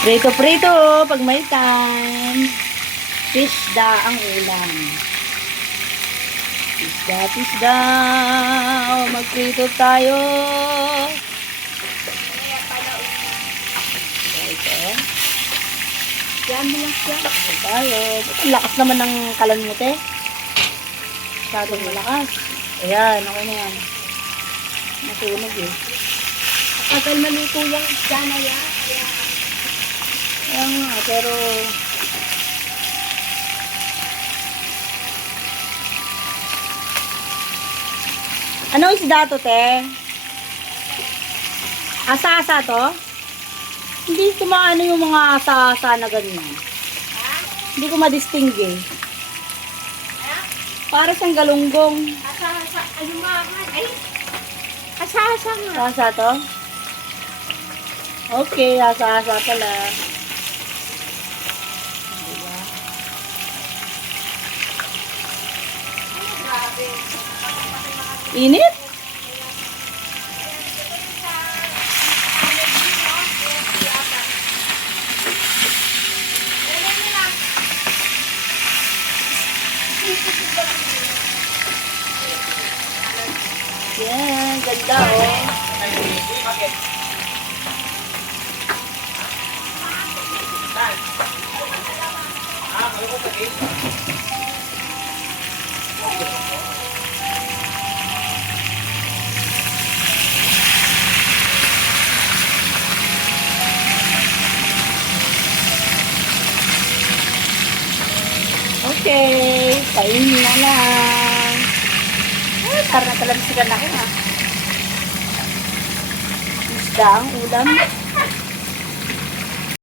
Prito-prito pag may time. Pisda ang ulam. Pisda. Magprito tayo. Ito. Yan mo lang siya. Ito tayo. Ang lakas naman ng kalan mo, te. Masyadong malakas. Ayan, okay na yan. Masunog eh. Kapag maluto yung isda na yan. Ayan nga, pero... Anong isda to, te? Asa-asa to? Hindi ko maano yung mga asa-asa na ganyan. Hindi ko madistingue. Para siyang galunggong. Asa-asa. Ayumahan. Ay! Asa-asa nga. Asa to? Okay, asa-asa pala. Diba? Init? Yan, ganda oh. Okay, kainin na lang. Ay, parang natalabsikan ako ha. Isda ang ulam.